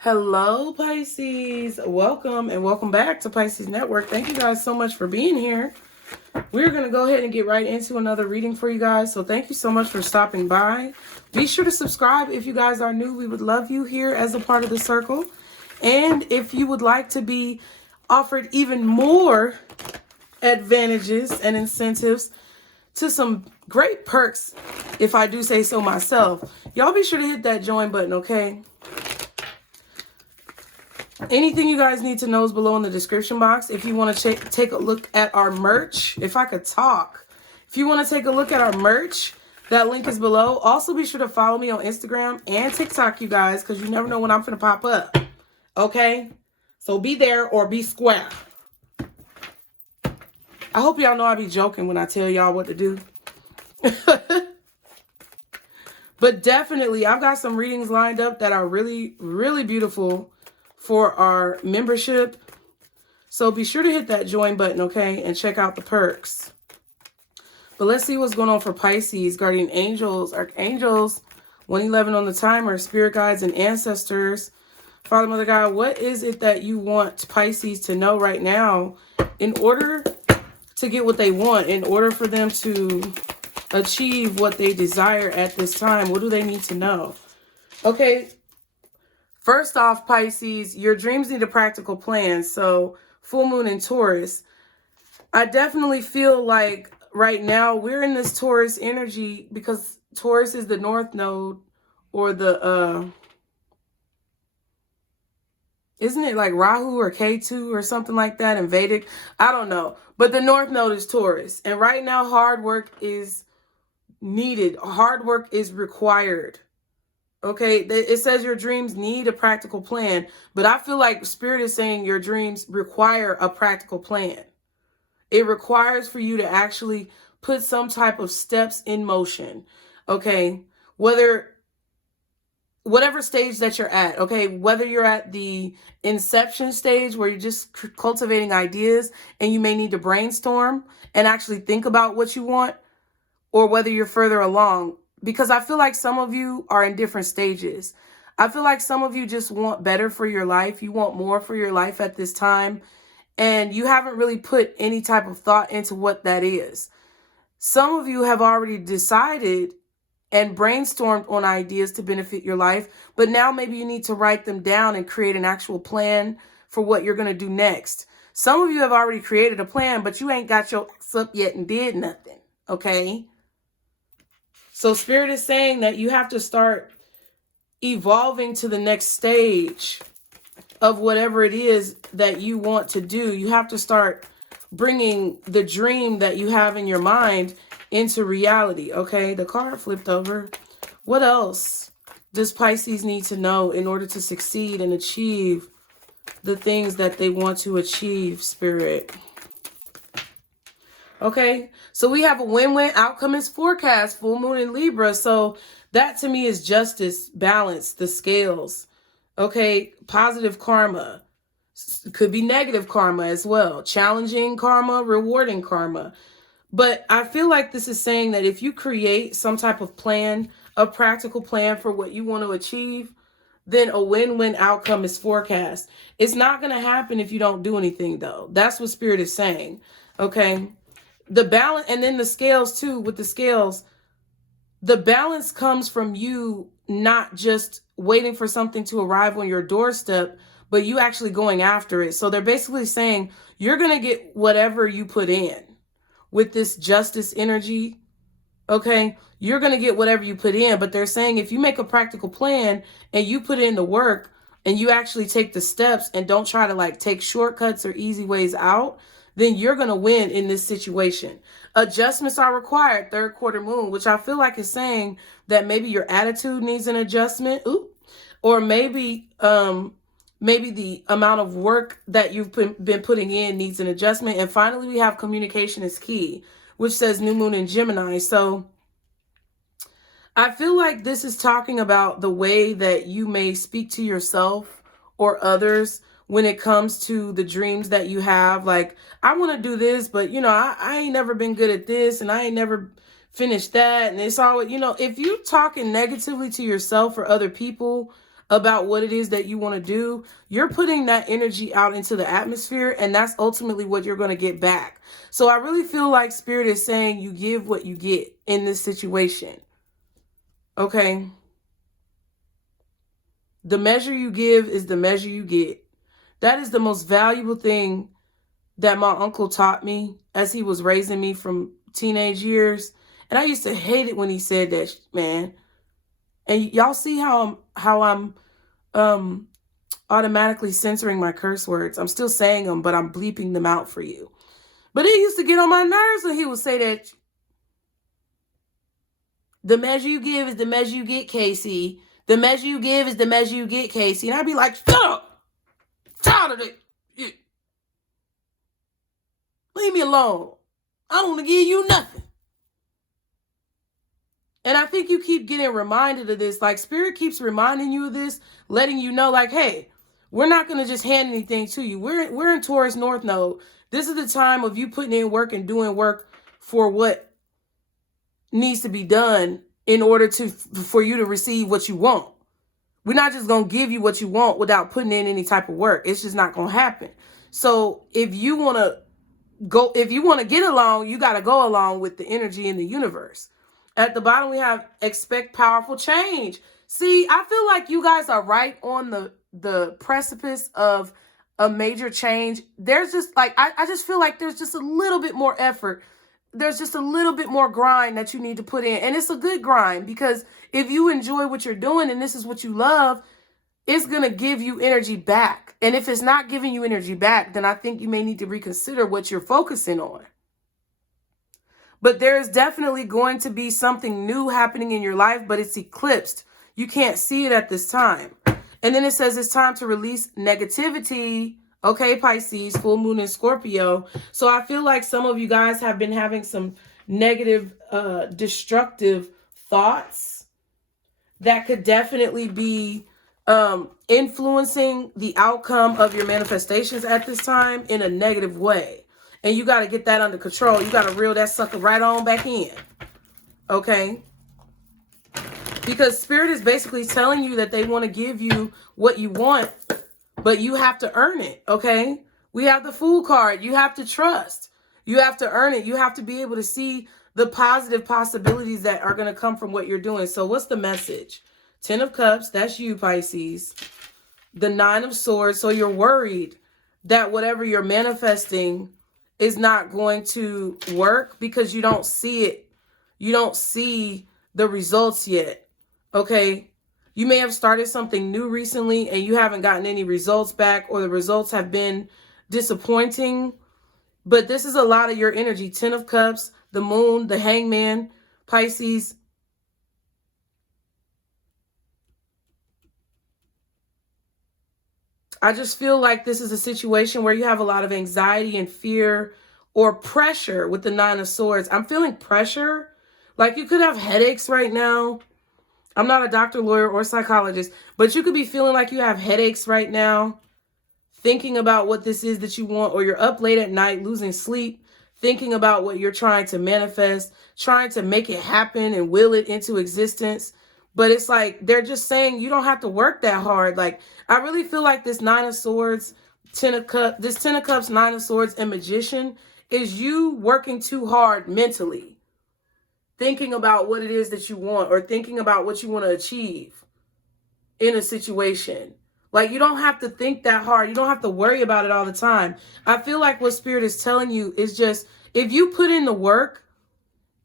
Hello, Pisces. Welcome and welcome back to Pisces Network. Thank you guys so much for being here. We're going to go ahead and get right into another reading for you guys. So thank you so much for stopping by. Be sure to subscribe if you guys are new. We would love you here as a part of the circle. And if you would like to be offered even more advantages and incentives to some great perks, if I do say so myself, y'all be sure to hit that join button, okay? Anything you guys need to know is below in the description box. If you want to take a look at our merch, if I could talk. If you want to take a look at our merch, that link is below. Also, be sure to follow me on Instagram and TikTok, you guys, because you never know when I'm going to pop up. Okay? So be there or be square. I hope y'all know I be joking when I tell y'all what to do. But definitely, I've got some readings lined up that are really, really beautiful for our membership. So be sure to hit that join button, okay? And check out the perks. But let's see what's going on for Pisces. Guardian angels, archangels, 111 on the timer, spirit guides and ancestors. Father, Mother, God, what is it that you want Pisces to know right now in order to get what they want, in order for them to achieve what they desire at this time? What do they need to know? Okay. First off, Pisces, your dreams need a practical plan. So full moon in Taurus, I definitely feel like right now we're in this Taurus energy because Taurus is the north node, or the, isn't it like Rahu or K2 or something like that in Vedic? I don't know. But the north node is Taurus. And right now hard work is needed. Hard work is required. Okay, it says your dreams need a practical plan, but I feel like Spirit is saying your dreams require a practical plan. It requires for you to actually put some type of steps in motion, okay? Whatever stage that you're at, okay? Whether you're at the inception stage where you're just cultivating ideas and you may need to brainstorm and actually think about what you want, or whether you're further along. Because I feel like some of you are in different stages. I feel like some of you just want better for your life. You want more for your life at this time. And you haven't really put any type of thought into what that is. Some of you have already decided and brainstormed on ideas to benefit your life. But now maybe you need to write them down and create an actual plan for what you're going to do next. Some of you have already created a plan, but you ain't got your ass up yet and did nothing. Okay? So Spirit is saying that you have to start evolving to the next stage of whatever it is that you want to do. You have to start bringing the dream that you have in your mind into reality. Okay, the card flipped over. What else does Pisces need to know in order to succeed and achieve the things that they want to achieve, Spirit? Okay, so we have a win-win outcome is forecast, full moon in Libra. So that to me is justice, balance, the scales. Okay, positive karma. Could be negative karma as well. Challenging karma, rewarding karma. But I feel like this is saying that if you create some type of plan, a practical plan for what you want to achieve, then a win-win outcome is forecast. It's not going to happen if you don't do anything, though. That's what Spirit is saying. Okay. The balance, and then the scales too, with the scales, the balance comes from you not just waiting for something to arrive on your doorstep, but you actually going after it. So they're basically saying you're going to get whatever you put in with this justice energy. Okay, you're going to get whatever you put in, but they're saying if you make a practical plan and you put in the work and you actually take the steps and don't try to like take shortcuts or easy ways out, then you're going to win in this situation. Adjustments are required, third quarter moon, which I feel like is saying that maybe your attitude needs an adjustment. Ooh. Or maybe the amount of work that you've been putting in needs an adjustment. And finally, we have communication is key, which says new moon in Gemini. So I feel like this is talking about the way that you may speak to yourself or others when it comes to the dreams that you have. Like, I want to do this, but, you know, I ain't never been good at this and I ain't never finished that. And it's always, you know, if you talking negatively to yourself or other people about what it is that you want to do, you're putting that energy out into the atmosphere, and that's ultimately what you're going to get back. So I really feel like Spirit is saying you give what you get in this situation. Okay? The measure you give is the measure you get. That is the most valuable thing that my uncle taught me as he was raising me from teenage years. And I used to hate it when he said that, man. And y'all see how I'm automatically censoring my curse words. I'm still saying them, but I'm bleeping them out for you. But it used to get on my nerves when he would say that the measure you give is the measure you get, Casey. The measure you give is the measure you get, Casey. And I'd be like, shut up. Tired of it. Leave me alone. I don't want to give you nothing. And I think you keep getting reminded of this. Like, Spirit keeps reminding you of this, letting you know, like, hey, we're not going to just hand anything to you. We're in Taurus North Node. This is the time of you putting in work and doing work for what needs to be done in order for you to receive what you want. We're not just going to give you what you want without putting in any type of work. It's just not going to happen. So if you want to get along, you got to go along with the energy in the universe. At the bottom, we have expect powerful change. See, I feel like you guys are right on the precipice of a major change. There's just like, I just feel like there's just a little bit more effort. There's just a little bit more grind that you need to put in. And it's a good grind, because if you enjoy what you're doing and this is what you love, it's going to give you energy back. And if it's not giving you energy back, then I think you may need to reconsider what you're focusing on. But there's definitely going to be something new happening in your life, but it's eclipsed. You can't see it at this time. And then it says it's time to release negativity. Okay, Pisces, full moon in Scorpio. So I feel like some of you guys have been having some negative, destructive thoughts that could definitely be influencing the outcome of your manifestations at this time in a negative way. And you got to get that under control. You got to reel that sucker right on back in. Okay? Because Spirit is basically telling you that they want to give you what you want, but you have to earn it. Okay? We have the Fool card. You have to trust. You have to earn it. You have to be able to see the positive possibilities that are going to come from what you're doing. So what's the message? 10 of Cups. That's you, Pisces. The 9 of Swords. So you're worried that whatever you're manifesting is not going to work because you don't see it. You don't see the results yet. Okay? You may have started something new recently and you haven't gotten any results back, or the results have been disappointing. But this is a lot of your energy. 10 of Cups, the Moon, the Hangman, Pisces. I just feel like this is a situation where you have a lot of anxiety and fear or pressure with the 9 of Swords. I'm feeling pressure. Like you could have headaches right now. I'm not a doctor, lawyer, or psychologist, but you could be feeling like you have headaches right now, thinking about what this is that you want, or you're up late at night losing sleep, thinking about what you're trying to manifest, trying to make it happen and will it into existence. But it's like they're just saying you don't have to work that hard. Like, I really feel like this 9 of Swords, 10 of Cups, this 10 of Cups, 9 of Swords, and Magician is you working too hard mentally, thinking about what it is that you want, or thinking about what you want to achieve in a situation. Like, you don't have to think that hard. You don't have to worry about it all the time. I feel like what Spirit is telling you is just, if you put in the work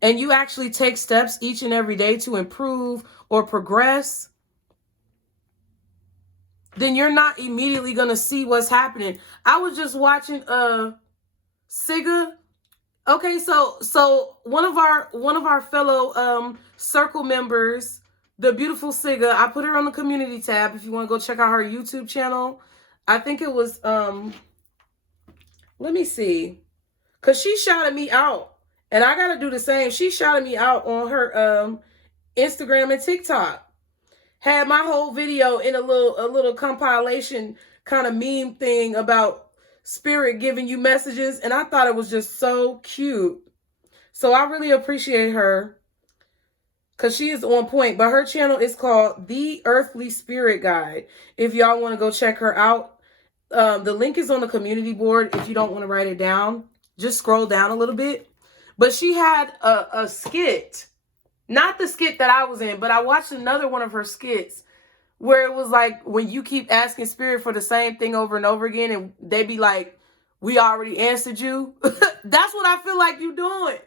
and you actually take steps each and every day to improve or progress, then you're not immediately going to see what's happening. I was just watching Siga. Okay, so one of our fellow circle members, the beautiful Siga, I put her on the community tab if you want to go check out her YouTube channel. I think it was let me see, because she shouted me out and I gotta do the same. She shouted me out on her Instagram and TikTok. Had my whole video in a little compilation kind of meme thing about Spirit giving you messages, and I thought it was just so cute. So I really appreciate her. because she is on point. But her channel is called The Earthly Spirit Guide. If y'all want to go check her out, the link is on the community board. If you don't want to write it down, just scroll down a little bit. But she had a skit, not the skit that I was in, but I watched another one of her skits where it was like, when you keep asking spirit for the same thing over and over again, and they be like, we already answered you. That's what I feel like you're doing.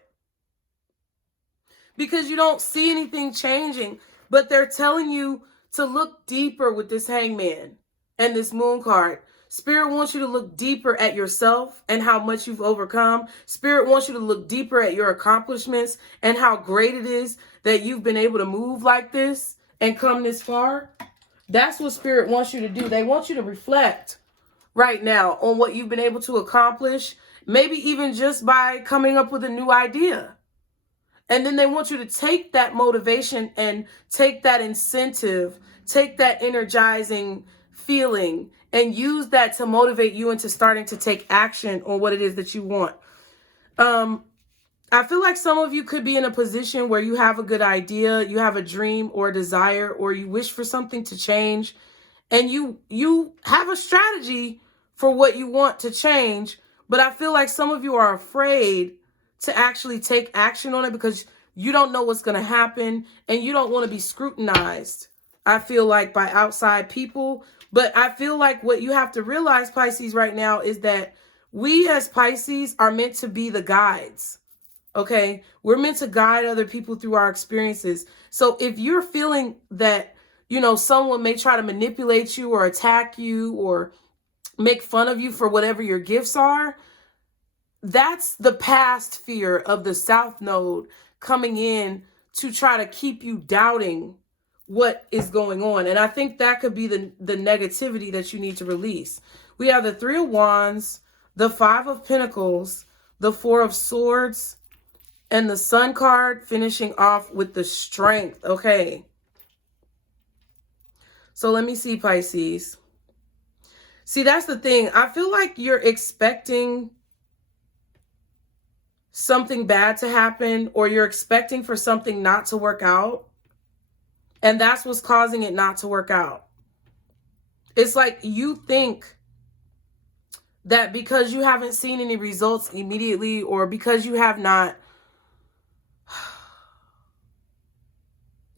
Because you don't see anything changing, but they're telling you to look deeper with this Hangman and this Moon card. Spirit wants you to look deeper at yourself and how much you've overcome. Spirit wants you to look deeper at your accomplishments and how great it is that you've been able to move like this and come this far. That's what Spirit wants you to do. They want you to reflect right now on what you've been able to accomplish, maybe even just by coming up with a new idea. And then they want you to take that motivation and take that incentive, take that energizing feeling, and use that to motivate you into starting to take action on what it is that you want. I feel like some of you could be in a position where you have a good idea, you have a dream or a desire, or you wish for something to change, and you have a strategy for what you want to change, but I feel like some of you are afraid to actually take action on it because you don't know what's going to happen and you don't want to be scrutinized, I feel like, by outside people. But I feel like what you have to realize, Pisces, right now is that we as Pisces are meant to be the guides. Okay, we're meant to guide other people through our experiences. So if you're feeling that, you know, someone may try to manipulate you or attack you or make fun of you for whatever your gifts are, that's the past fear of the South Node coming in to try to keep you doubting what is going on. And I think that could be the negativity that you need to release. We have the Three of Wands, the Five of Pentacles, the Four of Swords, and the Sun card finishing off with the Strength. Okay. So let me see, Pisces. See, that's the thing. I feel like you're expecting something bad to happen, or you're expecting for something not to work out. And that's what's causing it not to work out. It's like you think that because you haven't seen any results immediately, or because you have not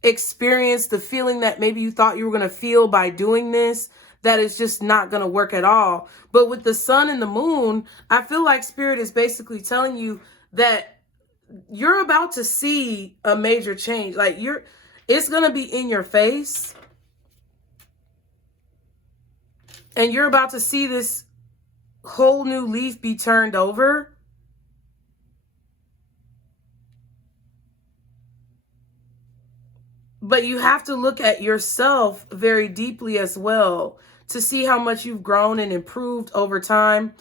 experienced the feeling that maybe you thought you were going to feel by doing this, that it's just not going to work at all. But with the Sun and the Moon, I feel like Spirit is basically telling you that you're about to see a major change. Like it's going to be in your face. And you're about to see this whole new leaf be turned over. But you have to look at yourself very deeply as well to see how much you've grown and improved over time.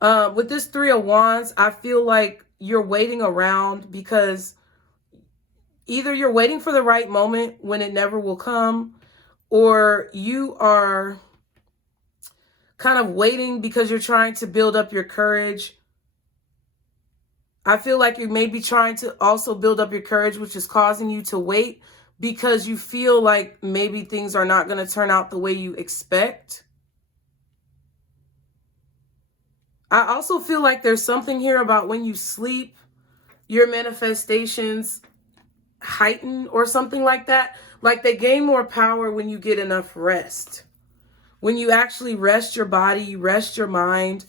With this Three of Wands, I feel like you're waiting around because either you're waiting for the right moment when it never will come, or you are kind of waiting because you're trying to build up your courage. I feel like you may be trying to also build up your courage, which is causing you to wait because you feel like maybe things are not going to turn out the way you expect. I also feel like there's something here about when you sleep, your manifestations heighten or something like that. Like they gain more power when you get enough rest. When you actually rest your body, you rest your mind.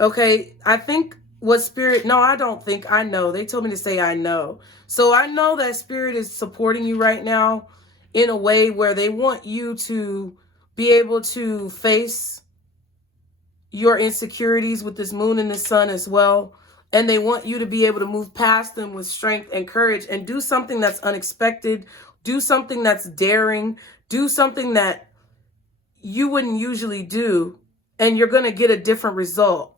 Okay, I think what Spirit, no, I don't think, I know. They told me to say I know. So I know that Spirit is supporting you right now in a way where they want you to be able to face your insecurities with this Moon and the Sun as well. And they want you to be able to move past them with strength and courage and do something that's unexpected, do something that's daring, do something that you wouldn't usually do, and you're going to get a different result.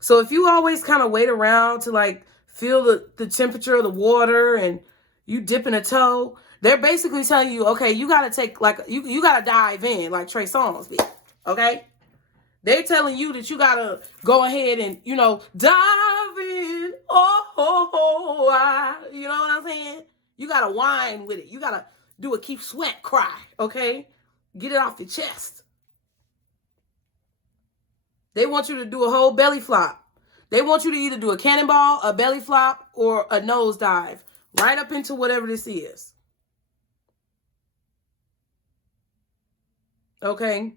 So if you always kind of wait around to like feel the temperature of the water and you dipping a toe, they're basically telling you, okay, you got to take like, you got to dive in like Trey Songz be, okay? They're telling you that you got to go ahead and, you know, dive in You know what I'm saying? You got to whine with it. You got to do a keep sweat cry, okay? Get it off your chest. They want you to do a whole belly flop. They want you to either do a cannonball, a belly flop, or a nosedive right up into whatever this is. Okay?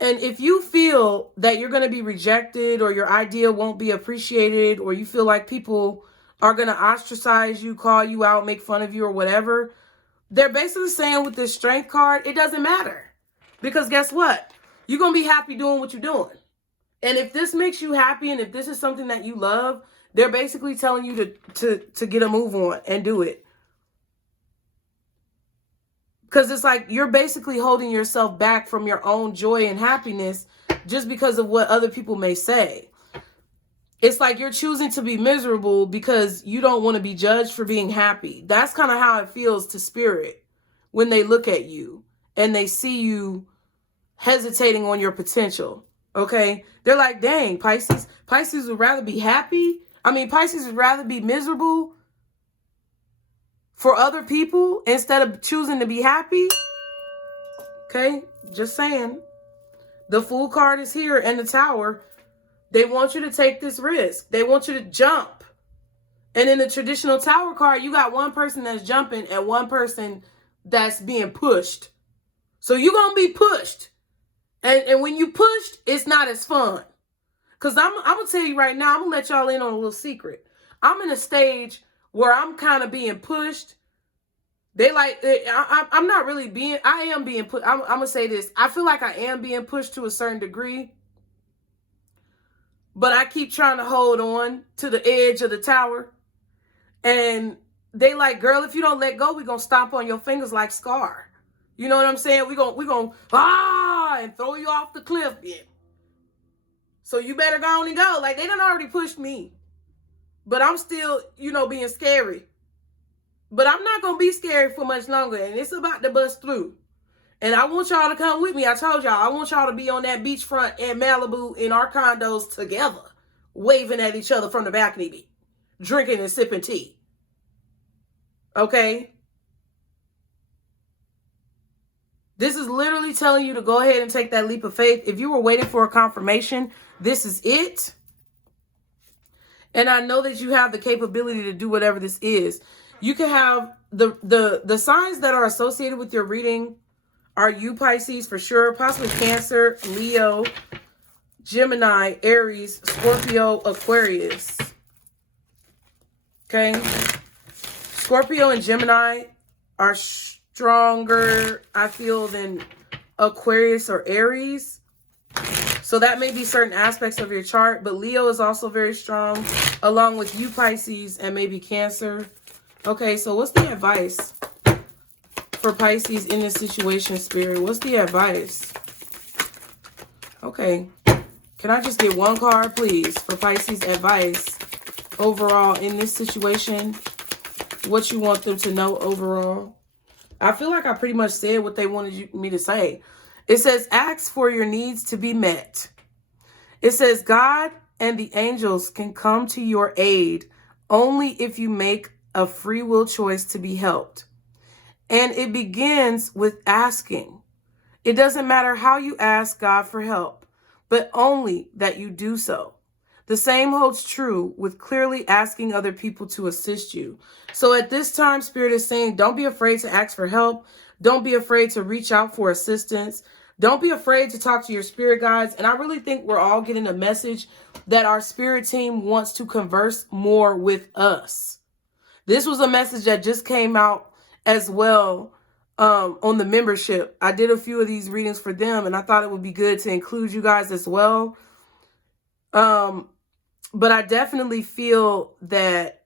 And if you feel that you're going to be rejected or your idea won't be appreciated or you feel like people are going to ostracize you, call you out, make fun of you or whatever, they're basically saying with this strength card, it doesn't matter. Because guess what? You're going to be happy doing what you're doing. And if this makes you happy and if this is something that you love, they're basically telling you to get a move on and do it. Because it's like you're basically holding yourself back from your own joy and happiness just because of what other people may say. It's like you're choosing to be miserable because you don't want to be judged for being happy. That's kind of how it feels to spirit when they look at you and they see you hesitating on your potential. Okay? They're like, dang, Pisces would rather be happy. Pisces would rather be miserable for other people instead of choosing to be happy. Okay? Just saying. The Fool card is here and the Tower. They want you to take this risk. They want you to jump. And in the traditional Tower card, you got one person that's jumping and one person that's being pushed. So you're going to be pushed. And when you pushed, it's not as fun. Because I'm going to tell you right now, I'm going to let y'all in on a little secret. I'm in a stage where I'm kind of being pushed. I'm not really being, I am being put, I'm going to say this. I feel like I am being pushed to a certain degree. But I keep trying to hold on to the edge of the tower. And they like, girl, if you don't let go, we're going to stomp on your fingers like Scar. You know what I'm saying? We're going and throw you off the cliff again. So you better go on and go. Like, they done already pushed me. But I'm still, being scary. But I'm not going to be scary for much longer. And it's about to bust through. And I want y'all to come with me. I told y'all, I want y'all to be on that beachfront in Malibu in our condos together. Waving at each other from the balcony. Drinking and sipping tea. Okay? This is literally telling you to go ahead and take that leap of faith. If you were waiting for a confirmation, this is it. And I know that you have the capability to do whatever this is. You can have the signs that are associated with your reading are you, Pisces, for sure. Possibly Cancer, Leo, Gemini, Aries, Scorpio, Aquarius. Okay? Scorpio and Gemini are stronger, I feel, than Aquarius or Aries. So that may be certain aspects of your chart. But Leo is also very strong, along with you, Pisces, and maybe Cancer. Okay, so what's the advice for Pisces in this situation, Spirit? What's the advice? Okay. Can I just get one card, please, for Pisces advice overall in this situation? What you want them to know overall? I feel like I pretty much said what they wanted me to say. It says, ask for your needs to be met. It says, God and the angels can come to your aid only if you make a free will choice to be helped. And it begins with asking. It doesn't matter how you ask God for help, but only that you do so. The same holds true with clearly asking other people to assist you. So at this time, Spirit is saying, don't be afraid to ask for help. Don't be afraid to reach out for assistance. Don't be afraid to talk to your spirit guides. And I really think we're all getting a message that our spirit team wants to converse more with us. This was a message that just came out as well on the membership. I did a few of these readings for them, and I thought it would be good to include you guys as well. But I definitely feel that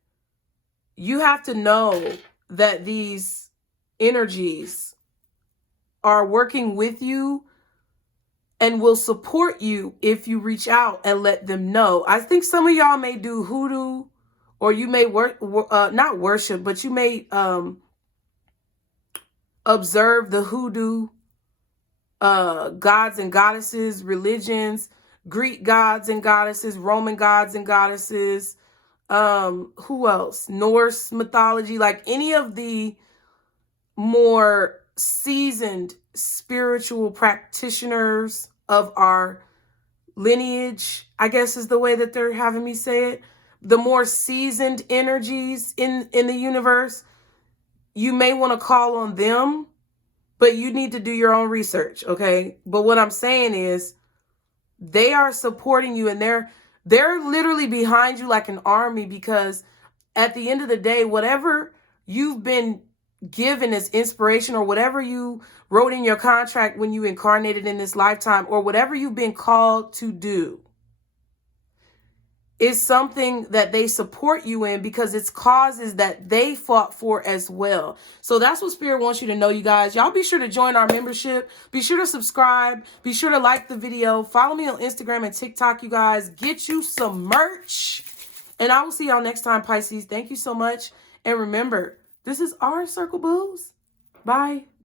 you have to know that these energies are working with you and will support you if you reach out and let them know. I think some of y'all may do hoodoo, or you may not worship, but you may observe the hoodoo gods and goddesses, religions, Greek gods and goddesses, Roman gods and goddesses, who else? Norse mythology, like any of the more seasoned spiritual practitioners of our lineage, I guess is the way that they're having me say it. The more seasoned energies in the universe, you may want to call on them, but you need to do your own research, okay? But what I'm saying is they are supporting you, and they're literally behind you like an army, because at the end of the day, whatever you've been given as inspiration, or whatever you wrote in your contract when you incarnated in this lifetime, or whatever you've been called to do, is something that they support you in, because it's causes that they fought for as well. So that's what Spirit wants you to know, you guys. Y'all be sure to join our membership. Be sure to subscribe. Be sure to like the video. Follow me on Instagram and TikTok, you guys. Get you some merch. And I will see y'all next time, Pisces. Thank you so much. And remember, this is our circle, booze. Bye.